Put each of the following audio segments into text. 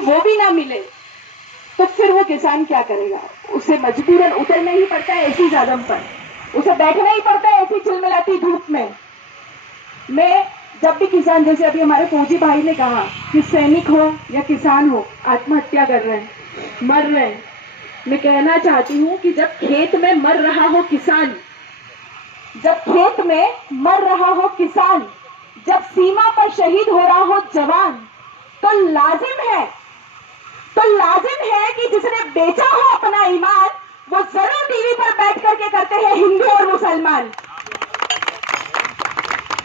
वो भी ना मिले तो फिर वो किसान क्या करेगा? उसे मजबूरन उतरना ही पड़ता है ऐसी जादम पर, उसे बैठना ही पड़ता है ऐसी चिलमिलाती धूप में। मैं जब भी किसान, जैसे अभी हमारे फौजी भाई ने कहा कि सैनिक हो या किसान हो आत्महत्या कर रहे हैं, मर रहे हैं, मैं कहना चाहती हूँ कि जब खेत में मर रहा हो किसान, जब खेत में मर रहा हो किसान, जब सीमा पर शहीद हो रहा हो जवान, तो लाजिम है कि जिसने बेचा हो अपना ईमान वो जरूर टीवी पर बैठ करके करते हैं हिंदू और मुसलमान।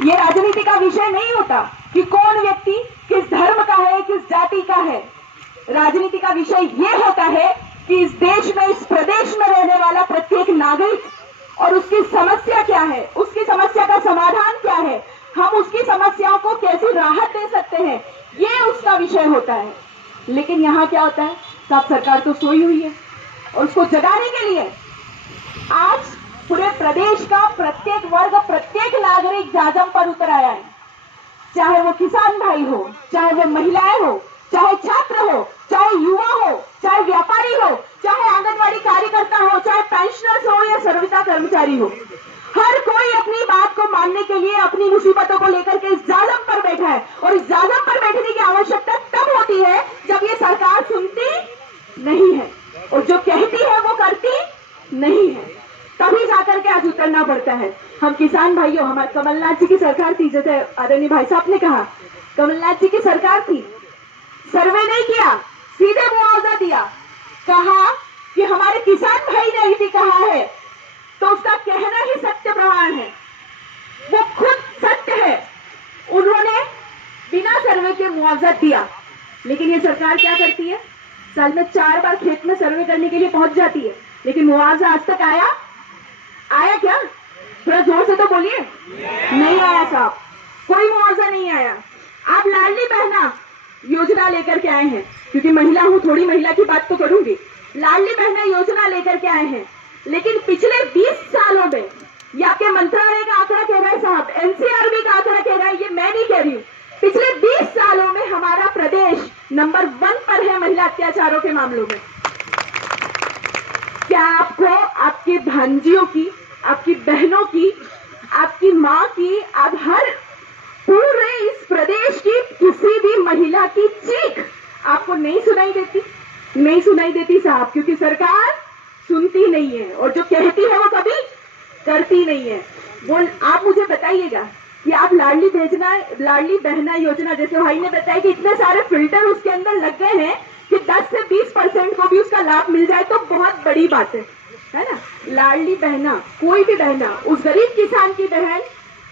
ये राजनीति का विषय नहीं होता कि कौन व्यक्ति किस धर्म का है, किस जाति का है। राजनीति का विषय ये होता है कि इस देश में, इस प्रदेश में रहने वाला प्रत्येक नागरिक और उसकी समस्या क्या है, उसकी समस्या का समाधान क्या है, हम उसकी समस्याओं को कैसी राहत दे सकते हैं, ये उसका विषय होता है। लेकिन यहाँ क्या होता है, सब सरकार तो सोई हुई है और उसको जगाने के लिए आज पूरे प्रदेश का प्रत्येक वर्ग, प्रत्येक नागरिक जाजम पर उतर आया है। चाहे वो किसान भाई हो, चाहे वो महिलाएं हो, चाहे छात्र हो, चाहे युवा हो, चाहे व्यापारी हो, चाहे आंगनवाड़ी कार्यकर्ता हो, चाहे पेंशनर्स हो या सर्विसा कर्मचारी हो, हर कोई अपनी बात को मानने के लिए अपनी मुसीबतों को लेकर के इस जाजम पर बैठा है। और इस जाजम पर बैठने की आवश्यकता तब होती है जब ये सरकार सुनती नहीं है और जो कहती है वो करती नहीं है, तभी जाकर के आज उतरना पड़ता है। हम किसान भाइयों, हमारे कमलनाथ जी की सरकार थी, जैसे आदरणीय भाई साहब ने कहा, कमलनाथ जी की सरकार थी, सर्वे नहीं किया, सीधे मुआवजा दिया, कहा कि हमारे किसान भाई ने भी कहा है, तो उसका कहना ही सत्य प्रमाण है, वो खुद सत्य है। उन्होंने बिना सर्वे के मुआवजा दिया। लेकिन ये सरकार क्या करती है, साल में 4 बार खेत में सर्वे करने के लिए पहुंच जाती है, लेकिन मुआवजा आज तक आया क्या? थोड़ा जोर से तो बोलिए। नहीं आया साहब, कोई मुआवजा नहीं आया। आप लाडली बहना योजना लेकर के आए हैं, क्योंकि महिला हूं, थोड़ी महिला की बात तो करूंगी। लाडली बहना योजना लेकर के आए हैं, लेकिन पिछले 20 सालों में, ये आपके मंत्रालय का आंकड़ा कह रहा है साहब, एनसीआरबी का आंकड़ा कह रहा है, ये मैं नहीं कह रही हूं, पिछले 20 सालों में हमारा प्रदेश नंबर 1 पर है महिला अत्याचारों के मामलों में। क्या आपको आपकी भांजियों की, आपकी बहनों की, आपकी माँ की, आप हर पूरे इस प्रदेश की किसी भी महिला की चीख आपको नहीं सुनाई देती? नहीं सुनाई देती साहब, क्योंकि सरकार सुनती नहीं है और जो कहती है वो कभी करती नहीं है। वो आप मुझे बताइएगा कि आप लाडली बहना योजना, जैसे भाई ने बताया कि इतने सारे फिल्टर उसके अंदर लग गए हैं कि 10 से 20% को भी उसका लाभ मिल जाए तो बहुत बड़ी बात है ना। लाडली बहना, कोई भी बहना, उस गरीब किसान की बहन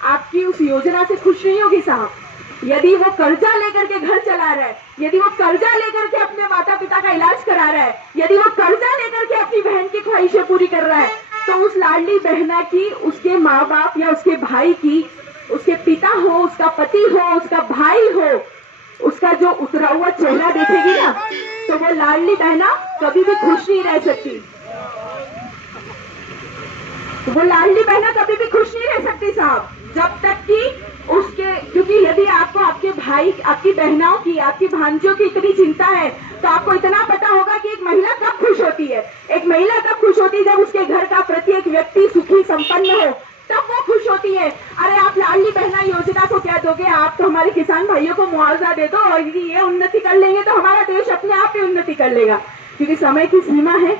आपकी उस योजना से खुश नहीं होगी साहब। यदि वो कर्जा लेकर के घर चला रहा है, यदि वो कर्जा लेकर के अपने माता पिता का इलाज करा रहा है, यदि वो कर्जा लेकर के अपनी बहन की ख्वाहिशें पूरी कर रहा है, तो उस लाडली बहना की, उसके माँ बाप या उसके भाई की, उसके पिता हो, उसका पति हो, उसका भाई हो, उसका जो उतरा हुआ चेहरा देखेगी ना, तो वो लाडली बहना कभी भी खुश नहीं रह सकती। वो लाडली बहना कभी भी खुश नहीं रह सकती साहब, जब तक कि उसके, क्योंकि यदि आपको आपके भाई, आपकी बहनाओं की, आपकी भांजियों की इतनी चिंता है, तो आपको इतना पता होगा कि एक महिला कब खुश होती है। एक महिला कब खुश होती है? जब उसके घर का प्रत्येक व्यक्ति सुखी संपन्न हो, तब वो खुश होती है। अरे आप लाडली बहना योजना को क्या दोगे? आप तो हमारे किसान भाइयों को मुआवजा दे दो और ये उन्नति कर लेंगे तो हमारा देश अपने आप ही उन्नति कर लेगा। क्योंकि समय की सीमा है,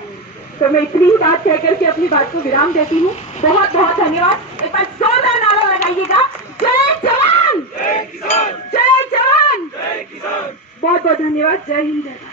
तो मैं इतनी ही बात कहकर के अपनी बात को विराम देती हूँ। बहुत बहुत धन्यवाद। एक बार जोरदार नारा लगाइएगा, जय जवान, जय किसान, जय जवान, जय किसान। बहुत बहुत धन्यवाद। जय हिंद, जय भारत।